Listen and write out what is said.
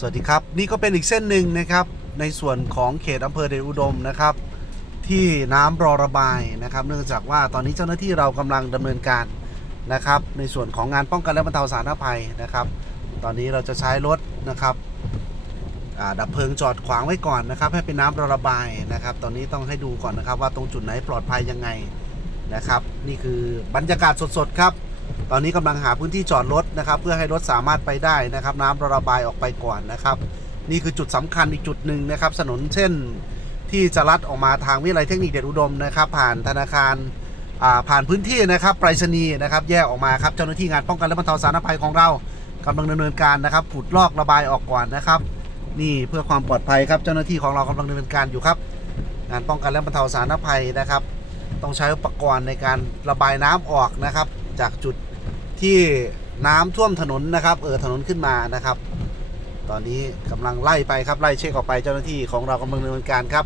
สวัสดีครับ นี่ก็เป็นอีกเส้นหนึ่งนะครับ ในส่วนของเขตอำเภอเดชอุดมนะครับ ที่น้ำรอระบายนะครับ เนื่องจากว่าตอนนี้เจ้าหน้าที่เรากำลังดำเนินการนะครับ ในส่วนของงานป้องกันและบรรเทาสาธารณภัยนะครับ ตอนนี้เราจะใช้รถนะครับดับเพลิงจอดขวางไว้ก่อนนะครับ ให้เป็นน้ำรอระบายนะครับ ตอนนี้ต้องให้ดูก่อนนะครับ ว่าตรงจุดไหนปลอดภัยยังไงนะครับ นี่คือบรรยากาศสดๆครับ ตอนนี้กำลังหาพื้นที่จอดรถนะครับ เพื่อให้รถสามารถไปได้นะครับ น้ำระบายออกไปก่อนนะครับ นี่คือจุดสำคัญอีกจุดหนึ่งนะครับถนนเช่นที่จะลัดออกมาทางวิทยาลัยเทคนิคเดชอุดมนะครับ ผ่านธนาคารผ่านพื้นที่นะครับไปรษณีย์นะครับ แยกออกมาครับเจ้าหน้าที่งานป้องกันและบรรเทาสาธารณภัยของเรากำลังดำเนินการนะครับขุดลอกระบายออกก่อนนะครับ นี่เพื่อความปลอดภัยครับเจ้าหน้าที่ของเรากำลังดำเนินการอยู่ครับ งานป้องกันและบรรเทาสาธารณภัยนะครับ ต้องใช้อุปกรณ์ในการระบายน้ำออกนะครับ จากจุดที่น้ำท่วมถนนนะครับเออถนนขึ้นมานะครับ ตอนนี้กำลังไล่ไปครับไล่เช็คออกไปเจ้าหน้าที่ของเรากำลังดำเนินการครับ